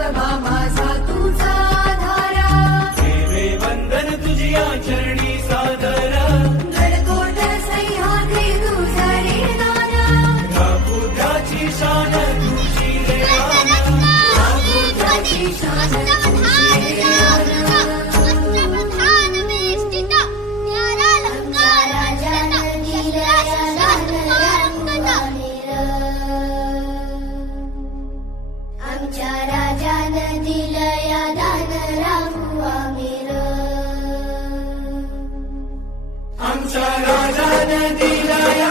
देवबा माझा तुझा धारा, देवे वंदन तुझिया चरणी सादर, गडकोट सह्याद्री तुझा रे दाना, बुद्धाची शान तुझी रे आन, बुद्धाची शान तुझी रे आन. आमच्या राजानं दिलया दान राहू आमिर, आमच्या राजानं दिलया